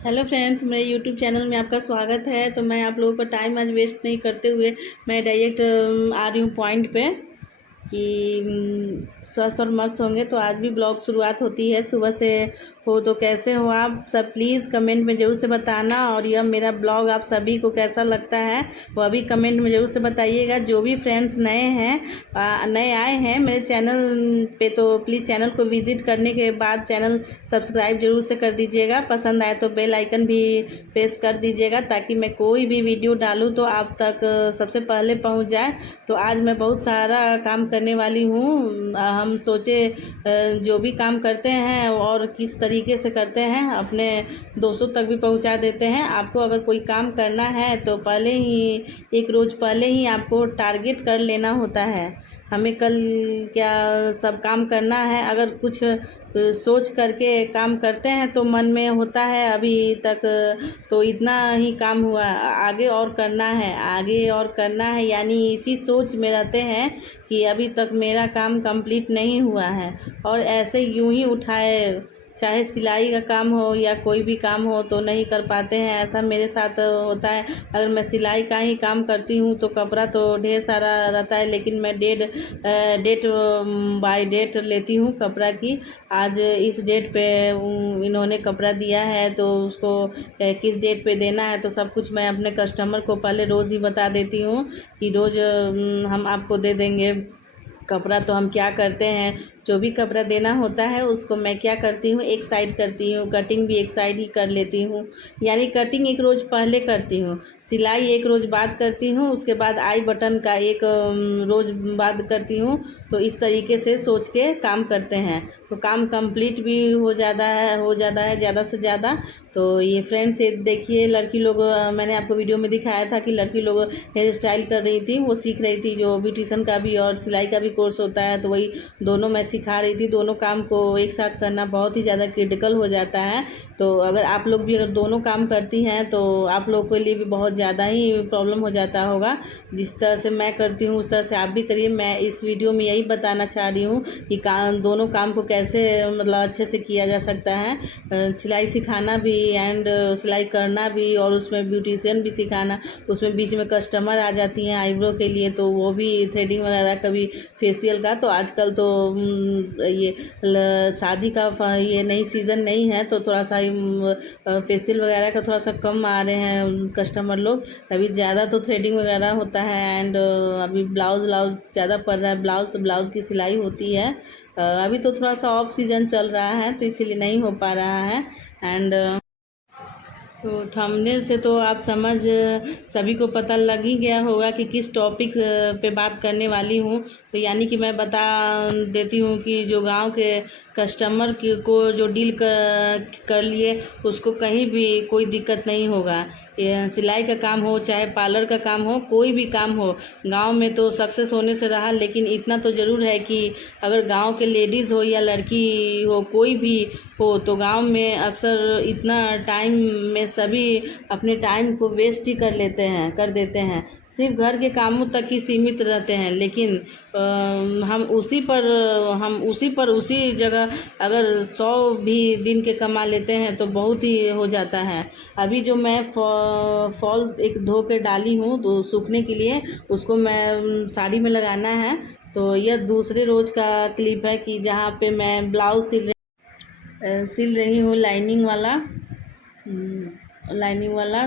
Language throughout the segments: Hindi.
हेलो फ्रेंड्स, मेरे यूट्यूब चैनल में आपका स्वागत है। तो मैं आप लोगों का टाइम आज वेस्ट नहीं करते हुए मैं डायरेक्ट आ रही हूँ पॉइंट पे कि स्वस्थ और मस्त होंगे। तो आज भी ब्लॉग शुरुआत होती है सुबह से। हो तो कैसे हो आप सब, प्लीज़ कमेंट में ज़रूर से बताना। और यह मेरा ब्लॉग आप सभी को कैसा लगता है वो अभी कमेंट में ज़रूर से बताइएगा। जो भी फ्रेंड्स नए हैं, नए आए हैं मेरे चैनल पे, तो प्लीज़ चैनल को विज़िट करने के बाद चैनल सब्सक्राइब जरूर से कर दीजिएगा। पसंद आए तो बेल आइकन भी प्रेस कर दीजिएगा ताकि मैं कोई भी वीडियो डालूँ तो आप तक सबसे पहले पहुंच जाए। तो आज मैं बहुत सारा काम करने वाली हूँ। हम सोचे जो भी काम करते हैं और किस तरीके से करते हैं अपने दोस्तों तक भी पहुंचा देते हैं। आपको अगर कोई काम करना है तो पहले ही एक रोज़ पहले ही आपको टारगेट कर लेना होता है। हमें कल क्या सब काम करना है। अगर कुछ सोच करके काम करते हैं तो मन में होता है अभी तक तो इतना ही काम हुआ, आगे और करना है, आगे और करना है, यानी इसी सोच में रहते हैं कि अभी तक मेरा काम कंप्लीट नहीं हुआ है। और ऐसे यूं ही उठाए, चाहे सिलाई का काम हो या कोई भी काम हो तो नहीं कर पाते हैं। ऐसा मेरे साथ होता है। अगर मैं सिलाई का ही काम करती हूँ तो कपड़ा तो ढेर सारा रहता है, लेकिन मैं डेट बाय डेट लेती हूँ कपड़ा की। आज इस डेट पे इन्होंने कपड़ा दिया है तो उसको किस डेट पे देना है, तो सब कुछ मैं अपने कस्टमर को पहले रोज़ ही बता देती हूँ कि रोज़ हम आपको दे देंगे कपड़ा। तो हम क्या करते हैं, जो भी कपड़ा देना होता है उसको मैं क्या करती हूँ, एक साइड करती हूँ, कटिंग भी एक साइड ही कर लेती हूँ। यानी कटिंग एक रोज़ पहले करती हूँ, सिलाई एक रोज़ बाद करती हूँ, उसके बाद आई बटन का एक रोज़ बाद करती हूँ। तो इस तरीके से सोच के काम करते हैं तो काम कंप्लीट भी हो जाता है ज़्यादा से ज़्यादा। तो ये फ्रेंड्स, ये देखिए लड़की लोग, मैंने आपको वीडियो में दिखाया था कि लड़की लोग हेयर स्टाइल कर रही थी, वो सीख रही थी। जो ब्यूटिशियन का भी और सिलाई का भी कोर्स होता है तो वही दोनों मैं सिखा रही थी। दोनों काम को एक साथ करना बहुत ही ज़्यादा क्रिटिकल हो जाता है। तो अगर आप लोग भी अगर दोनों काम करती हैं तो आप लोग के लिए भी बहुत ज़्यादा ही प्रॉब्लम हो जाता होगा। जिस तरह से मैं करती हूँ उस तरह से आप भी करिए। मैं इस वीडियो में यही बताना चाह रही हूँ कि दोनों काम को कैसे मतलब अच्छे से किया जा सकता है। सिलाई सिखाना भी एंड सिलाई करना भी, और उसमें ब्यूटिशियन भी सिखाना। उसमें बीच में कस्टमर आ जाती हैं आईब्रो के लिए, तो वो भी थ्रेडिंग वगैरह, कभी फेशियल का। तो आजकल तो ये शादी का ये नई सीज़न नहीं है तो थोड़ा सा फेशियल वगैरह का थोड़ा सा कम आ रहे हैं कस्टमर लोग। अभी ज़्यादा तो थ्रेडिंग वगैरह होता है एंड अभी ब्लाउज़ ज़्यादा पड़ रहा है। ब्लाउज़ तो ब्लाउज़ की सिलाई होती है। अभी तो थोड़ा सा ऑफ सीज़न चल रहा है तो इसीलिए नहीं हो पा रहा है। एंड तो थंबनेल से तो आप समझ सभी को पता लग ही गया होगा कि किस टॉपिक पे बात करने वाली हूँ। तो यानी कि मैं बता देती हूँ कि जो गांव के कस्टमर को जो डील कर लिए उसको कहीं भी कोई दिक्कत नहीं होगा। ये सिलाई का काम हो चाहे पार्लर का काम हो, कोई भी काम हो, गांव में तो सक्सेस होने से रहा। लेकिन इतना तो ज़रूर है कि अगर गांव के लेडीज़ हो या लड़की हो, कोई भी हो, तो गांव में अक्सर इतना टाइम में सभी अपने टाइम को वेस्ट ही कर देते हैं। सिर्फ घर के कामों तक ही सीमित रहते हैं। लेकिन हम उसी जगह अगर 100 भी दिन के कमा लेते हैं तो बहुत ही हो जाता है। अभी जो मैं फॉल एक धो के डाली हूँ तो सूखने के लिए, उसको मैं साड़ी में लगाना है। तो यह दूसरे रोज़ का क्लिप है कि जहाँ पे मैं ब्लाउज सिल रही हूँ लाइनिंग वाला।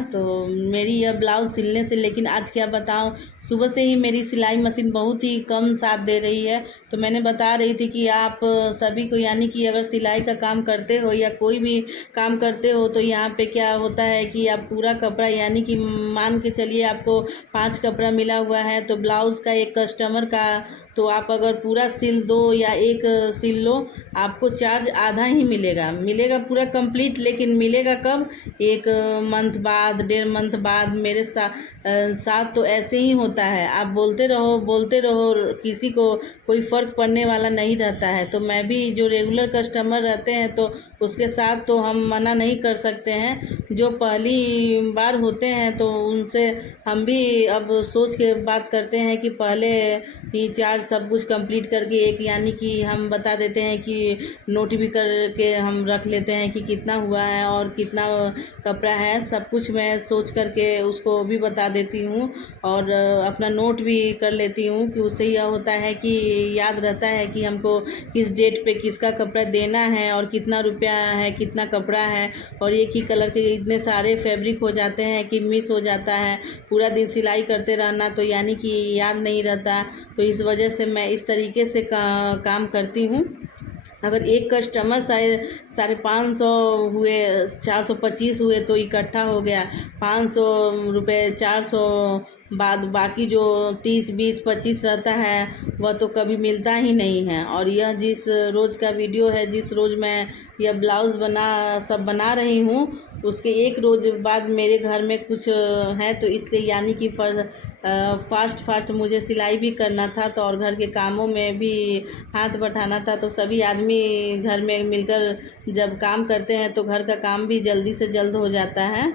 तो मेरी यह ब्लाउज़ सिलने से, लेकिन आज क्या बताऊँ, सुबह से ही मेरी सिलाई मशीन बहुत ही कम साथ दे रही है। तो मैंने बता रही थी कि आप सभी को, यानी कि अगर सिलाई का काम करते हो या कोई भी काम करते हो तो यहाँ पे क्या होता है कि आप पूरा कपड़ा, यानी कि मान के चलिए आपको 5 कपड़ा मिला हुआ है तो ब्लाउज़ का एक कस्टमर का, तो आप अगर पूरा सिल दो या एक सिल लो, आपको चार्ज आधा ही मिलेगा पूरा कंप्लीट। लेकिन मिलेगा कब, एक मंथ बाद, 1.5 मंथ बाद। मेरे साथ तो ऐसे ही होता है। आप बोलते रहो, किसी को कोई फ़र्क पड़ने वाला नहीं रहता है। तो मैं भी, जो रेगुलर कस्टमर रहते हैं तो उसके साथ तो हम मना नहीं कर सकते हैं। जो पहली बार होते हैं तो उनसे हम भी अब सोच के बात करते हैं कि पहले ही चार्ज सब कुछ कंप्लीट करके एक यानी कि हम बता देते हैं कि नोट भी करके हम रख लेते हैं कि कितना हुआ है और कितना कपड़ा है, सब कुछ मैं सोच करके उसको भी बता देती हूँ और अपना नोट भी कर लेती हूँ कि उससे यह होता है कि याद रहता है कि हमको किस डेट पे किसका कपड़ा देना है और कितना रुपया है, कितना कपड़ा है। और एक ही कलर के इतने सारे फैब्रिक हो जाते हैं कि मिस हो जाता है, पूरा दिन सिलाई करते रहना तो यानी कि याद नहीं रहता। तो इस वजह से मैं इस तरीके से काम करती हूँ। अगर एक कस्टमर 550 हुए, 425 हुए तो इकट्ठा हो गया 500 रुपये, 400 बाद बाकी जो 30, 20, 25 रहता है वह तो कभी मिलता ही नहीं है। और यह जिस रोज़ का वीडियो है, जिस रोज़ मैं यह ब्लाउज़ बना रही हूँ, उसके एक रोज़ बाद मेरे घर में कुछ है तो इसलिए यानी कि फास्ट मुझे सिलाई भी करना था तो और घर के कामों में भी हाथ बटाना था। तो सभी आदमी घर में मिलकर जब काम करते हैं तो घर का काम भी जल्दी से जल्द हो जाता है।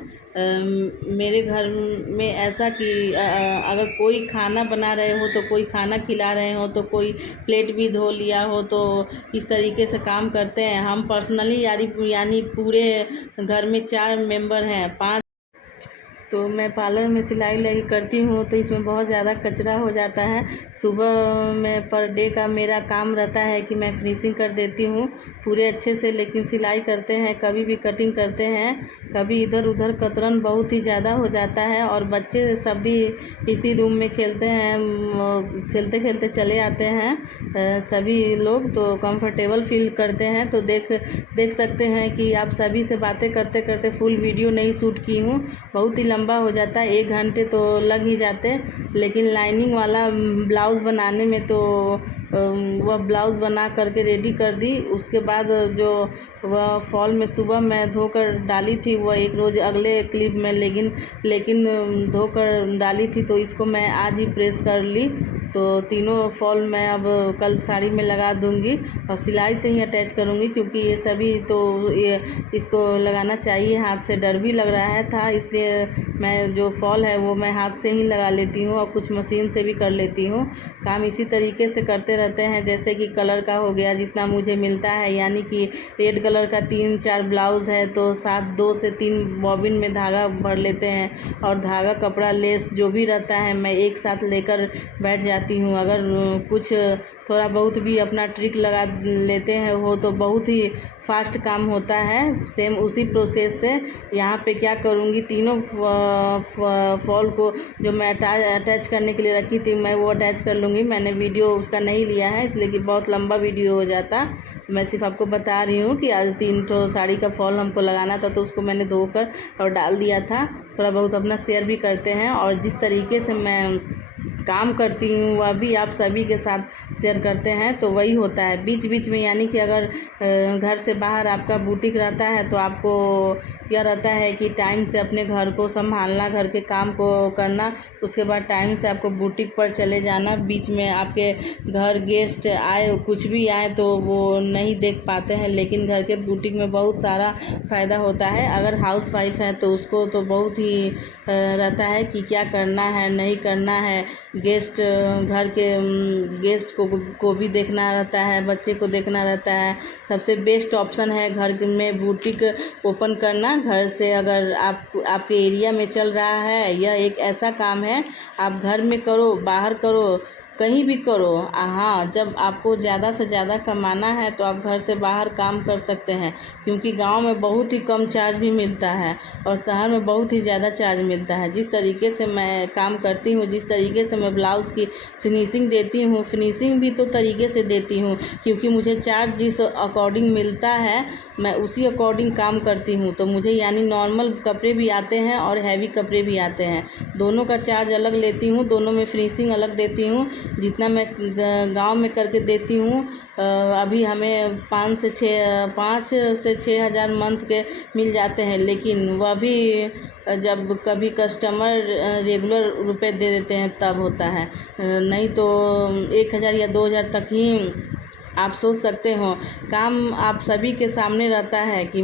मेरे घर में ऐसा कि अगर कोई खाना बना रहे हो तो कोई खाना खिला रहे हो तो कोई प्लेट भी धो लिया हो तो इस तरीके से काम करते हैं हम पर्सनली। यानी पूरे घर में 4 मेंबर हैं, 5। तो मैं पार्लर में सिलाई करती हूँ तो इसमें बहुत ज़्यादा कचरा हो जाता है। सुबह में पर डे का मेरा काम रहता है कि मैं फिनिशिंग कर देती हूँ पूरे अच्छे से, लेकिन सिलाई करते हैं, कभी भी कटिंग करते हैं, कभी इधर उधर कतरन बहुत ही ज़्यादा हो जाता है। और बच्चे सब भी इसी रूम में खेलते हैं, खेलते खेलते चले आते हैं सभी लोग, तो कंफर्टेबल फील करते हैं। तो देख सकते हैं कि आप सभी से बातें करते करते फुल वीडियो नहीं शूट की हूँ, बहुत ही लंबा हो जाता है, 1 घंटे तो लग ही जाते। लेकिन लाइनिंग वाला ब्लाउज़ बनाने में तो वह ब्लाउज़ बना करके रेडी कर दी, उसके बाद जो वह फॉल में सुबह मैं धोकर डाली थी वह एक रोज़ अगले क्लिप में लेकिन धोकर डाली थी तो इसको मैं आज ही प्रेस कर ली। तो तीनों फॉल मैं अब कल साड़ी में लगा दूंगी और सिलाई से ही अटैच करूंगी, क्योंकि ये सभी तो ये इसको लगाना चाहिए, हाथ से डर भी लग रहा था, इसलिए मैं जो फॉल है वो मैं हाथ से ही लगा लेती हूँ और कुछ मशीन से भी कर लेती हूँ। काम इसी तरीके से करते रहते हैं। जैसे कि कलर का हो गया, जितना मुझे मिलता है, यानी कि रेड कलर का 3-4 ब्लाउज़ है तो 2 से 3 बॉबिन में धागा भर लेते हैं और धागा, कपड़ा, लेस जो भी रहता है मैं एक साथ लेकर बैठ जाती हूँ। अगर कुछ थोड़ा बहुत भी अपना ट्रिक लगा लेते हैं हो तो बहुत ही फास्ट काम होता है। सेम उसी प्रोसेस से यहाँ पे क्या करूँगी, तीनों फॉल को जो मैं अटैच करने के लिए रखी थी मैं वो अटैच कर लूँगी। मैंने वीडियो उसका नहीं लिया है इसलिए कि बहुत लंबा वीडियो हो जाता। मैं सिर्फ आपको बता रही हूँ कि आज 3 तो साड़ी का फॉल हमको लगाना था तो उसको मैंने धोकर और डाल दिया था। थोड़ा बहुत अपना शेयर भी करते हैं और जिस तरीके से मैं काम करती हूँ वह भी आप सभी के साथ शेयर करते हैं। तो वही होता है बीच बीच में, यानी कि अगर घर से बाहर आपका बुटीक रहता है तो आपको यह रहता है कि टाइम से अपने घर को संभालना, घर के काम को करना, उसके बाद टाइम से आपको बुटीक पर चले जाना। बीच में आपके घर गेस्ट आए, कुछ भी आए तो वो नहीं देख पाते हैं, लेकिन घर के बुटीक में बहुत सारा फ़ायदा होता है। अगर हाउस वाइफ है तो उसको तो बहुत ही रहता है कि क्या करना है, नहीं करना है, गेस्ट घर के गेस्ट को भी देखना रहता है, बच्चे को देखना रहता है। सबसे बेस्ट ऑप्शन है घर में बुटीक ओपन करना। घर से अगर आपके एरिया में चल रहा है, यह एक ऐसा काम है, आप घर में करो, बाहर करो, कहीं भी करो। हाँ, जब आपको ज़्यादा से ज़्यादा कमाना है तो आप घर से बाहर काम कर सकते हैं, क्योंकि गांव में बहुत ही कम चार्ज भी मिलता है और शहर में बहुत ही ज़्यादा चार्ज मिलता है। जिस तरीके से मैं काम करती हूँ, जिस तरीके से मैं ब्लाउज़ की फिनिशिंग देती हूँ, फिनिशिंग भी तो तरीके से देती हूँ, क्योंकि मुझे चार्ज जिस अकॉर्डिंग मिलता है मैं उसी अकॉर्डिंग काम करती हूँ। तो मुझे यानी नॉर्मल कपड़े भी आते हैं और हैवी कपड़े भी आते हैं, दोनों का चार्ज अलग लेती हूँ, दोनों में फिनिशिंग अलग देती हूँ। जितना मैं गांव में करके देती हूँ, अभी हमें 5 से 6 हज़ार मंथ के मिल जाते हैं, लेकिन वह भी जब कभी कस्टमर रेगुलर रुपए दे देते हैं तब होता है, नहीं तो 1,000 या 2,000 तक ही आप सोच सकते हो। काम आप सभी के सामने रहता है कि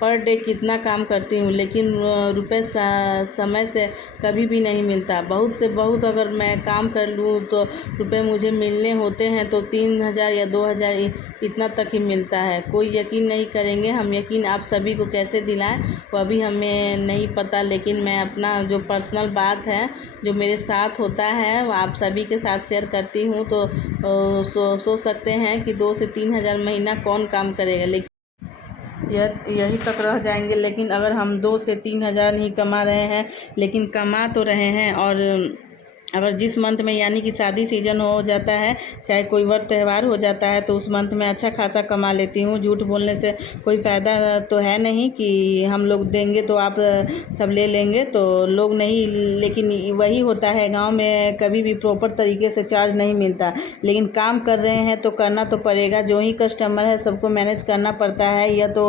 पर डे कितना काम करती हूँ, लेकिन रुपए समय से कभी भी नहीं मिलता। बहुत से बहुत अगर मैं काम कर लूँ तो रुपए मुझे मिलने होते हैं तो 3,000 या 2,000 इतना तक ही मिलता है। कोई यकीन नहीं करेंगे। हम यकीन आप सभी को कैसे दिलाएं वो अभी हमें नहीं पता, लेकिन मैं अपना जो पर्सनल बात है जो मेरे साथ होता है वो आप सभी के साथ शेयर करती हूँ। तो सोच सकते हैं कि 2 से 3,000 महीना कौन काम करेगा, लेकिन यही तक रह जाएंगे। लेकिन अगर हम 2 से 3,000 नहीं कमा रहे हैं, लेकिन कमा तो रहे हैं। और अगर जिस मंथ में यानी कि शादी सीजन हो जाता है, चाहे कोई व्रत त्यौहार हो जाता है, तो उस मंथ में अच्छा खासा कमा लेती हूँ। झूठ बोलने से कोई फ़ायदा तो है नहीं कि हम लोग देंगे तो आप सब ले लेंगे, तो लोग नहीं। लेकिन वही होता है, गांव में कभी भी प्रॉपर तरीके से चार्ज नहीं मिलता। लेकिन काम कर रहे हैं तो करना तो पड़ेगा। जो ही कस्टमर है सबको मैनेज करना पड़ता है। या तो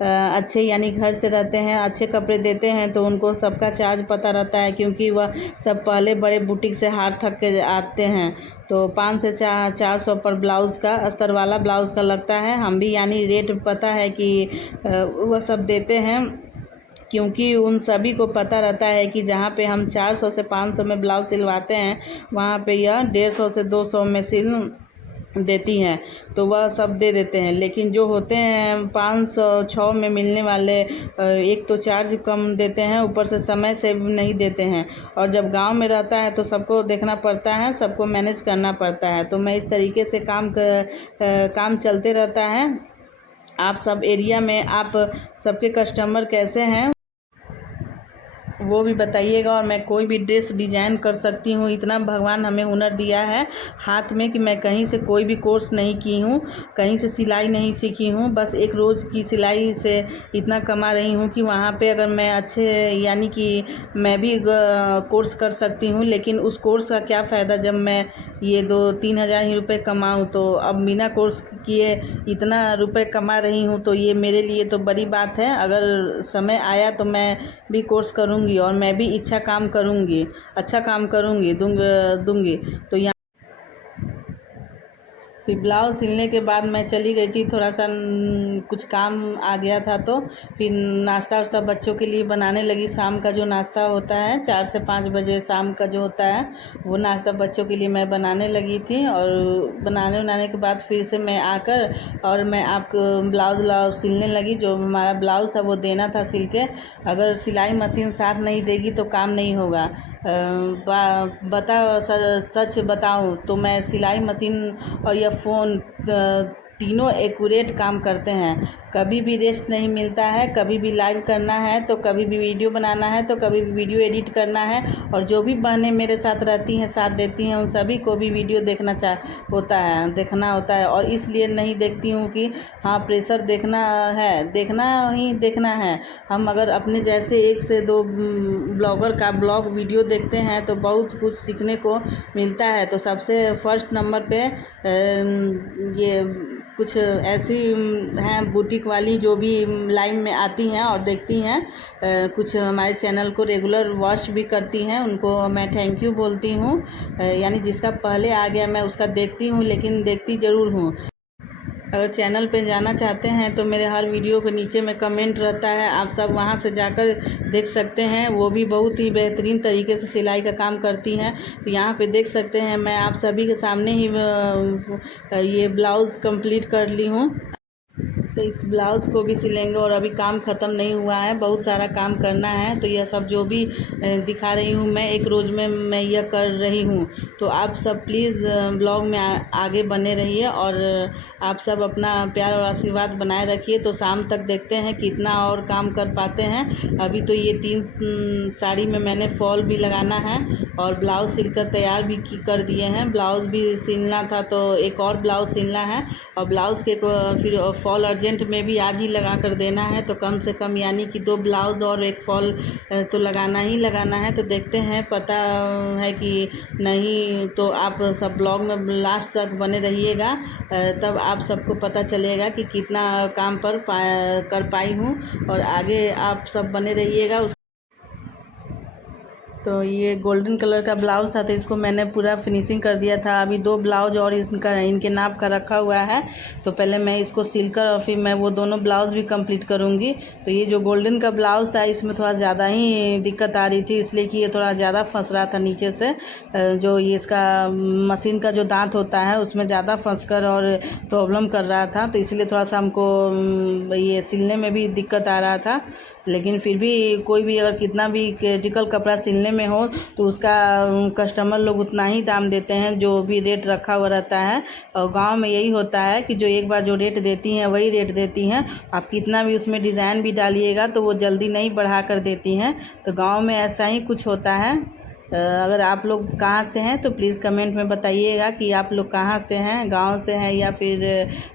अच्छे यानी घर से रहते हैं, अच्छे कपड़े देते हैं तो उनको सबका चार्ज पता रहता है, क्योंकि वह सब पहले बड़े बुटीक से हाथ थक के आते हैं। तो 500 से 400 पर ब्लाउज़ का, अस्तर वाला ब्लाउज़ का लगता है। हम भी यानी रेट पता है कि वह सब देते हैं, क्योंकि उन सभी को पता रहता है कि जहाँ पे हम 400 से 500 में ब्लाउज़ सिलवाते हैं वहाँ पे यह 150 से 200 में सिल देती हैं, तो वह सब दे देते हैं। लेकिन जो होते हैं 506 में मिलने वाले, एक तो चार्ज कम देते हैं, ऊपर से समय से नहीं देते हैं। और जब गांव में रहता है तो सबको देखना पड़ता है, सबको मैनेज करना पड़ता है। तो मैं इस तरीके से काम चलते रहता है। आप सब एरिया में आप सबके कस्टमर कैसे हैं वो भी बताइएगा। और मैं कोई भी ड्रेस डिजाइन कर सकती हूँ, इतना भगवान हमें हुनर दिया है हाथ में कि मैं कहीं से कोई भी कोर्स नहीं की हूँ, कहीं से सिलाई नहीं सीखी हूँ। बस एक रोज़ की सिलाई से इतना कमा रही हूँ कि वहाँ पे अगर मैं अच्छे यानी कि मैं भी कोर्स कर सकती हूँ। लेकिन उस कोर्स का क्या फ़ायदा जब मैं ये 2-3 हज़ार ही रुपये कमाऊँ। तो अब बिना कोर्स किए इतना रुपए कमा रही हूँ, तो ये मेरे लिए तो बड़ी बात है। अगर समय आया तो मैं भी कोर्स करूँगी और मैं भी अच्छा काम करूँगी, दूँगी। तो यहाँ फिर ब्लाउज़ सिलने के बाद मैं चली गई थी, थोड़ा सा कुछ काम आ गया था, तो फिर नाश्ता वास्ता बच्चों के लिए बनाने लगी। शाम का जो नाश्ता होता है 4 से 5 बजे शाम का जो होता है वो नाश्ता बच्चों के लिए मैं बनाने लगी थी। और बनाने के बाद फिर से मैं आकर और मैं आपको ब्लाउज़ सिलने लगी। जो हमारा ब्लाउज़ था वो देना था सिल के। अगर सिलाई मशीन साथ नहीं देगी तो काम नहीं होगा। सच बताऊं तो मैं सिलाई मशीन और यह फ़ोन तीनों एक्यूरेट काम करते हैं। कभी भी रेस्ट नहीं मिलता है। कभी भी लाइव करना है तो कभी भी वीडियो बनाना है तो कभी भी वीडियो एडिट करना है। और जो भी बहनें मेरे साथ रहती हैं, साथ देती हैं, उन सभी को भी वीडियो देखना होता है। और इसलिए नहीं देखती हूँ कि हाँ प्रेशर देखना है। हम अगर अपने जैसे 1 से 2 ब्लॉगर का ब्लॉग वीडियो देखते हैं तो बहुत कुछ सीखने को मिलता है। तो सबसे फर्स्ट नंबर पे ये कुछ ऐसी हैं बुटीक वाली जो भी लाइव में आती हैं और देखती हैं, कुछ हमारे चैनल को रेगुलर वॉच भी करती हैं, उनको मैं थैंक यू बोलती हूँ। यानी जिसका पहले आ गया मैं उसका देखती हूँ, लेकिन देखती ज़रूर हूँ। अगर चैनल पे जाना चाहते हैं तो मेरे हर वीडियो के नीचे में कमेंट रहता है, आप सब वहां से जाकर देख सकते हैं। वो भी बहुत ही बेहतरीन तरीके से सिलाई का काम करती हैं। तो यहाँ पे देख सकते हैं मैं आप सभी के सामने ही ये ब्लाउज़ कंप्लीट कर ली हूँ। तो इस ब्लाउज़ को भी सिलेंगे और अभी काम ख़त्म नहीं हुआ है, बहुत सारा काम करना है। तो यह सब जो भी दिखा रही हूँ मैं, एक रोज़ में मैं यह कर रही हूँ। तो आप सब प्लीज़ ब्लॉग में आगे बने रहिए और आप सब अपना प्यार और आशीर्वाद बनाए रखिए। तो शाम तक देखते हैं कितना और काम कर पाते हैं। अभी तो ये 3 साड़ी में मैंने फॉल भी लगाना है और ब्लाउज़ सिलकर तैयार भी कर दिए हैं। ब्लाउज़ भी सिलना था तो एक और ब्लाउज़ सिलना है और ब्लाउज़ के फिर फॉल अर्जेंट में भी आज ही लगा कर देना है। तो कम से कम यानी कि 2 ब्लाउज़ और एक फॉल तो लगाना है। तो देखते हैं, पता है कि नहीं तो आप सब ब्लॉग में लास्ट तक बने रहिएगा, तब आप सबको पता चलेगा कि कितना काम कर पाई हूँ। और आगे आप सब बने रहिएगा। तो ये गोल्डन कलर का ब्लाउज़ था, तो इसको मैंने पूरा फिनिशिंग कर दिया था। अभी 2 ब्लाउज और इनके नाप का रखा हुआ है, तो पहले मैं इसको सिल कर और फिर मैं वो दोनों ब्लाउज़ भी कंप्लीट करूँगी। तो ये जो गोल्डन का ब्लाउज़ था इसमें थोड़ा ज़्यादा ही दिक्कत आ रही थी, इसलिए कि ये थोड़ा ज़्यादा फंस रहा था नीचे से। जो ये इसका मशीन का जो दांत होता है उसमें ज़्यादा फंस कर और प्रॉब्लम कर रहा था, तो इसलिए थोड़ा सा हमको ये सिलने में भी दिक्कत आ रहा था। लेकिन फिर भी कोई भी अगर कितना भी क्रिटिकल कपड़ा सिलने में हो तो उसका कस्टमर लोग उतना ही दाम देते हैं जो भी रेट रखा हुआ रहता है। और गांव में यही होता है कि जो एक बार जो रेट देती हैं वही रेट देती हैं। आप कितना भी उसमें डिज़ाइन भी डालिएगा तो वो जल्दी नहीं बढ़ा कर देती हैं। तो गांव में ऐसा ही कुछ होता है। अगर आप लोग कहाँ से हैं तो प्लीज़ कमेंट में बताइएगा कि आप लोग कहाँ से हैं, गांव से हैं या फिर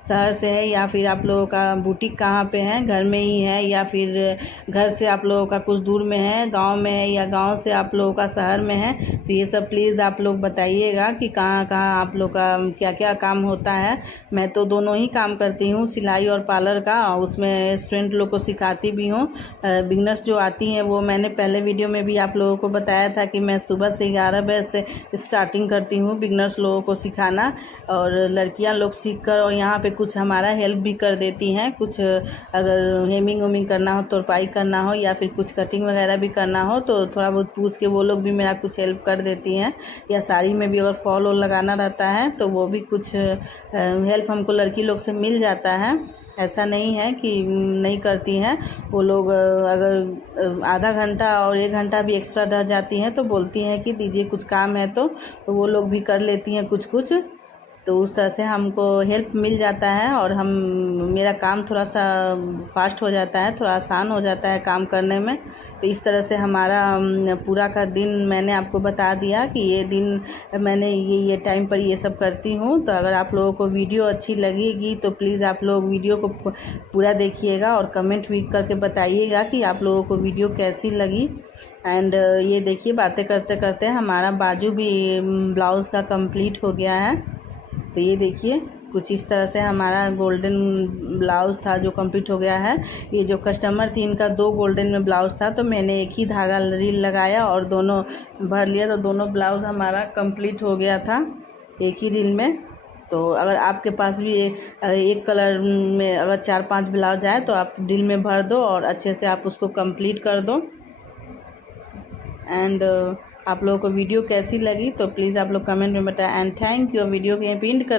शहर से है, या फिर आप लोगों का बुटीक कहाँ पे है, घर में ही है या फिर घर से आप लोगों का कुछ दूर में है, गांव में है या गांव से आप लोगों का शहर में है। तो ये सब प्लीज़ आप लोग बताइएगा कि कहाँ कहाँ आप लोग का क्या क्या काम होता है। मैं तो दोनों ही काम करती हूँ, सिलाई और पार्लर का, और उसमें स्टूडेंट लोग को सिखाती भी हूँ। बिगनर्स जो आती हैं वो मैंने पहले वीडियो में भी आप लोगों को बताया था कि मैं सुबह से 11 बजे से स्टार्टिंग करती हूँ बिगनर्स लोगों को सिखाना। और लड़कियां लोग सीख कर और यहाँ पे कुछ हमारा हेल्प भी कर देती हैं। कुछ अगर हेमिंग वेमिंग करना हो, तुरपाई करना हो या फिर कुछ कटिंग वगैरह भी करना हो तो थोड़ा बहुत पूछ के वो लोग भी मेरा कुछ हेल्प कर देती हैं। या साड़ी में भी अगर फॉल वॉल लगाना रहता है तो वो भी कुछ हेल्प हमको लड़की लोग से मिल जाता है। ऐसा नहीं है कि नहीं करती हैं वो लोग। अगर आधा घंटा और 1 घंटा भी एक्स्ट्रा रह जाती हैं तो बोलती हैं कि दीजिए कुछ काम है, तो वो लोग भी कर लेती हैं कुछ कुछ। तो उस तरह से हमको हेल्प मिल जाता है और मेरा काम थोड़ा सा फास्ट हो जाता है, थोड़ा आसान हो जाता है काम करने में। तो इस तरह से हमारा पूरा का दिन मैंने आपको बता दिया कि ये दिन मैंने ये टाइम पर ये सब करती हूँ। तो अगर आप लोगों को वीडियो अच्छी लगेगी तो प्लीज़ आप लोग वीडियो को पूरा देखिएगा और कमेंट भी करके बताइएगा कि आप लोगों को वीडियो कैसी लगी। एंड ये देखिए, बातें करते करते हमारा बाजू भी ब्लाउज़ का कंप्लीट हो गया है। तो ये देखिए कुछ इस तरह से हमारा गोल्डन ब्लाउज़ था जो कंप्लीट हो गया है। ये जो कस्टमर थी इनका 2 गोल्डन में ब्लाउज़ था, तो मैंने एक ही धागा रील लगाया और दोनों भर लिया, तो दोनों ब्लाउज़ हमारा कंप्लीट हो गया था एक ही रील में। तो अगर आपके पास भी एक कलर में अगर 4-5 ब्लाउज आए तो आप रील में भर दो और अच्छे से आप उसको कंप्लीट कर दो। एंड आप लोगों को वीडियो कैसी लगी तो प्लीज़ आप लोग कमेंट में बताएं। And thank you. वीडियो के एंड कर